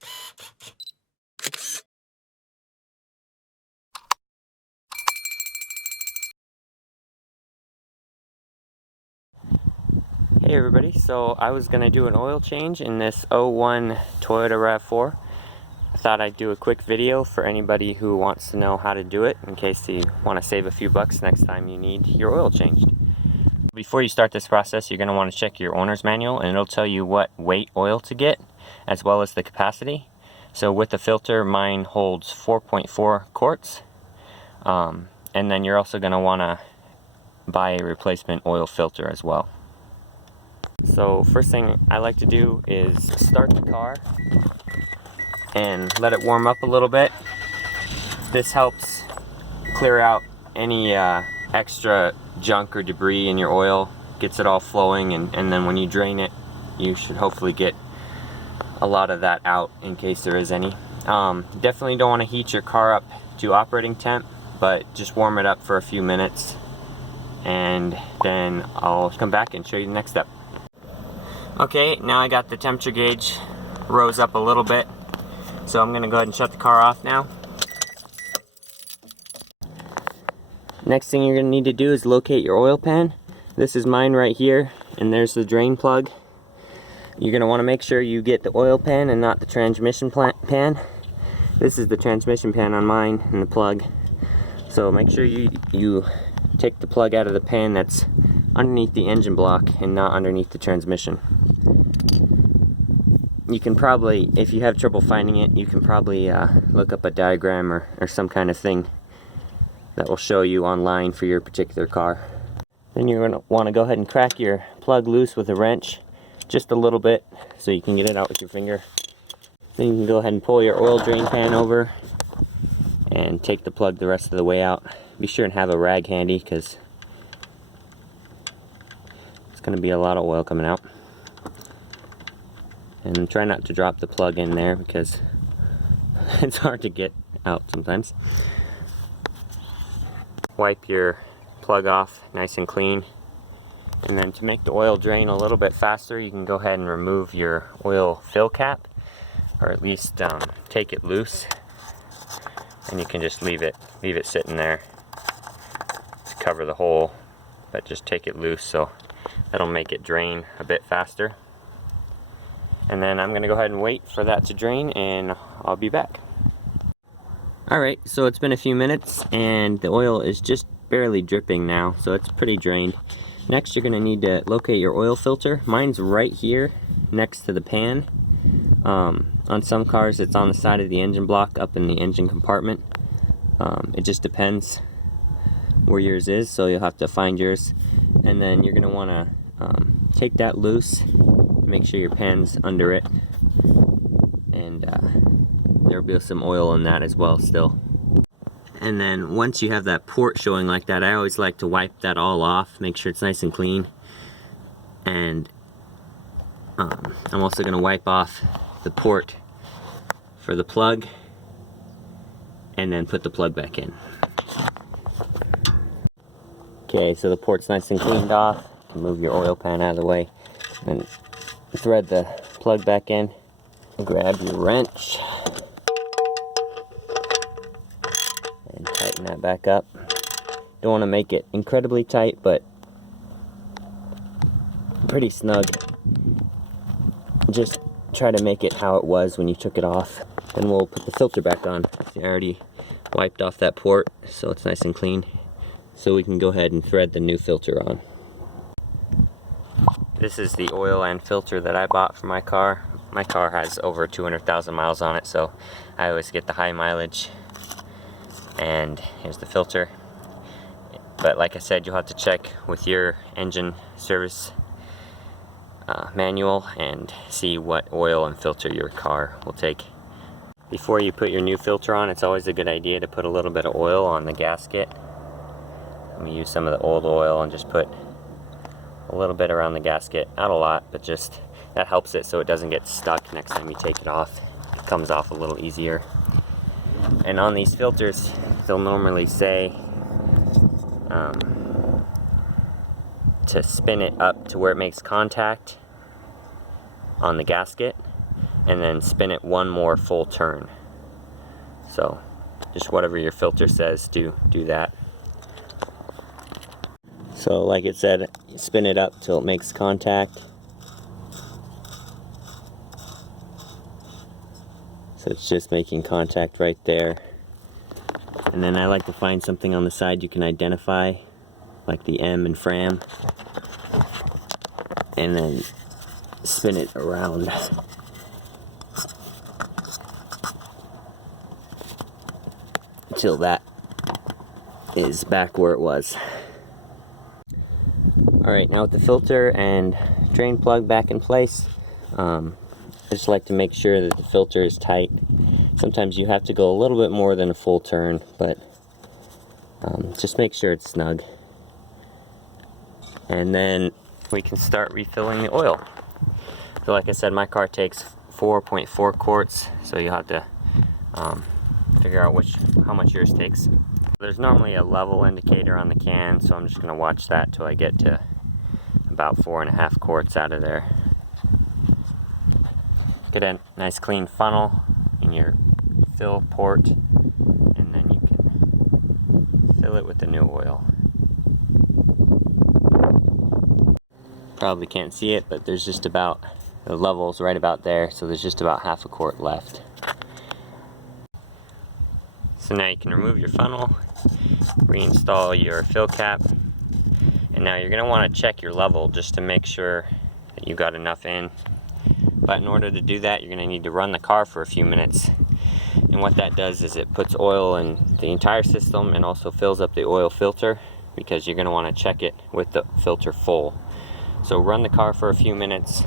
Hey everybody, so I was going to do an oil change in this 01 Toyota RAV4. I thought I'd do a quick video for anybody who wants to know how to do it in case you want to save a few bucks next time you need your oil changed. Before you start this process, you're going to want to check your owner's manual, and it'll tell you what weight oil to get as well as the capacity. So with the filter, mine holds 4.4 quarts, and then you're also going to want to buy a replacement oil filter as well. So first thing I like to do is start the car and let it warm up a little bit. This helps clear out any extra junk or debris in your oil, gets it all flowing, and then when you drain it, you should hopefully get a lot of that out in case there is any. Definitely don't want to heat your car up to operating temp, but just warm it up for a few minutes, and then I'll come back and show you the next step. Okay, now I got the temperature gauge rose up a little bit, so I'm going to go ahead and shut the car off now. Next thing you're going to need to do is locate your oil pan. This is mine right here, and there's the drain plug. You're going to want to make sure you get the oil pan and not the transmission pan. This is the transmission pan on mine and the plug. So make sure you take the plug out of the pan that's underneath the engine block and not underneath the transmission. You can probably, if you have trouble finding it, you can probably look up a diagram or some kind of thing that will show you online for your particular car. Then you're going to want to go ahead and crack your plug loose with a wrench, just a little bit, so you can get it out with your finger. Then you can go ahead and pull your oil drain pan over and take the plug the rest of the way out. Be sure and have a rag handy, because it's going to be a lot of oil coming out. And try not to drop the plug in there, because it's hard to get out sometimes. Wipe your plug off nice and clean. And then to make the oil drain a little bit faster, you can go ahead and remove your oil fill cap, or at least take it loose. And you can just leave it sitting there to cover the hole, but just take it loose, so that'll make it drain a bit faster. And then I'm going to go ahead and wait for that to drain, and I'll be back. Alright, so it's been a few minutes and the oil is just barely dripping now, so it's pretty drained. Next, you're going to need to locate your oil filter. Mine's right here next to the pan. On some cars it's on the side of the engine block up in the engine compartment. It just depends where yours is, so you'll have to find yours. And then you're going to want to take that loose, make sure your pan's under it, and there'll be some oil in that as well still. And then once you have that port showing like that, I always like to wipe that all off, make sure it's nice and clean. And I'm also going to wipe off the port for the plug, and then put the plug back in. Okay, so the port's nice and cleaned off. You can move your oil pan out of the way and thread the plug back in. Grab your wrench and tighten that back up. Don't want to make it incredibly tight, but pretty snug. Just try to make it how it was when you took it off. Then we'll put the filter back on. I already wiped off that port, so it's nice and clean. So we can go ahead and thread the new filter on. This is the oil and filter that I bought for my car. My car has over 200,000 miles on it, so I always get the high mileage. And here's the filter. But like I said, you'll have to check with your engine service manual and see what oil and filter your car will take. Before you put your new filter on, it's always a good idea to put a little bit of oil on the gasket. I'm going to use some of the old oil and just put a little bit around the gasket. Not a lot, but just that helps it so it doesn't get stuck next time you take it off. It comes off a little easier. And on these filters, they'll normally say to spin it up to where it makes contact on the gasket, and then spin it one more full turn. So just whatever your filter says, do that. So like it said, spin it up till it makes contact. So it's just making contact right there. And then I like to find something on the side you can identify, like the M and Fram, and then spin it around. Until that is back where it was. Alright, now with the filter and drain plug back in place, I just like to make sure that the filter is tight. Sometimes you have to go a little bit more than a full turn, but just make sure it's snug. And then we can start refilling the oil. So like I said, my car takes 4.4 quarts, so you'll have to figure out how much yours takes. There's normally a level indicator on the can, so I'm just going to watch that till I get to about 4.5 quarts out of there. Get a nice clean funnel in your fill port, and then you can fill it with the new oil. Probably can't see it, but there's just about, the level's right about there, so there's just about half a quart left. So now you can remove your funnel, reinstall your fill cap, and now you're going to want to check your level just to make sure that you got enough in. But in order to do that, you're going to need to run the car for a few minutes. And what that does is it puts oil in the entire system and also fills up the oil filter, because you're going to want to check it with the filter full. So run the car for a few minutes.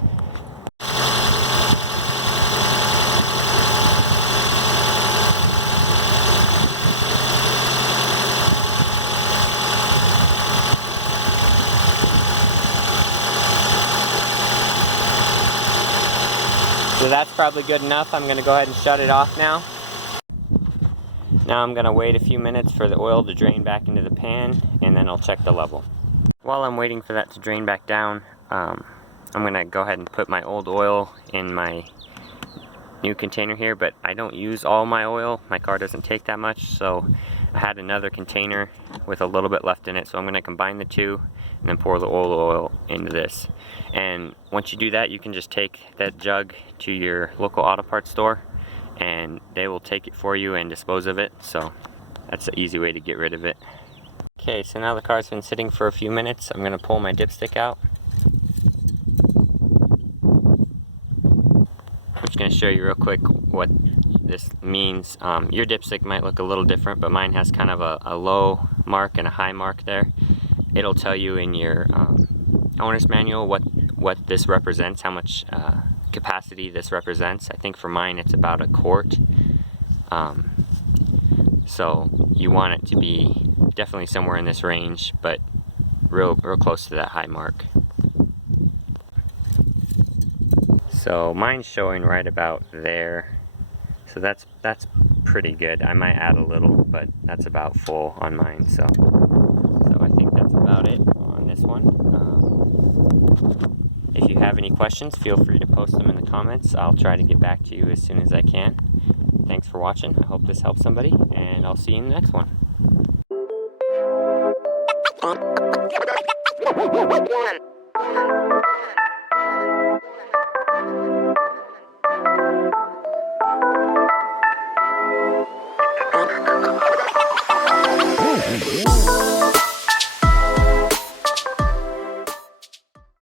So that's probably good enough. I'm going to go ahead and shut it off now. Now I'm going to wait a few minutes for the oil to drain back into the pan, and then I'll check the level. While I'm waiting for that to drain back down, I'm going to go ahead and put my old oil in my new container here, but I don't use all my oil. My car doesn't take that much, so I had another container with a little bit left in it, so I'm going to combine the two and then pour the oil into this. And once you do that, you can just take that jug to your local auto parts store, and they will take it for you and dispose of it. So that's the easy way to get rid of it. Okay, so now the car's been sitting for a few minutes. I'm going to pull my dipstick out. I'm just going to show you real quick what this means. Your dipstick might look a little different, but mine has kind of a low mark and a high mark there. It'll tell you in your owner's manual what this represents, how much capacity this represents. I think for mine it's about a quart. So you want it to be definitely somewhere in this range, but real close to that high mark. So mine's showing right about there. So that's pretty good. I might add a little, but that's about full on mine. So I think that's about it on this one. If you have any questions, feel free to post them in the comments. I'll try to get back to you as soon as I can. Thanks for watching. I hope this helps somebody, and I'll see you in the next one.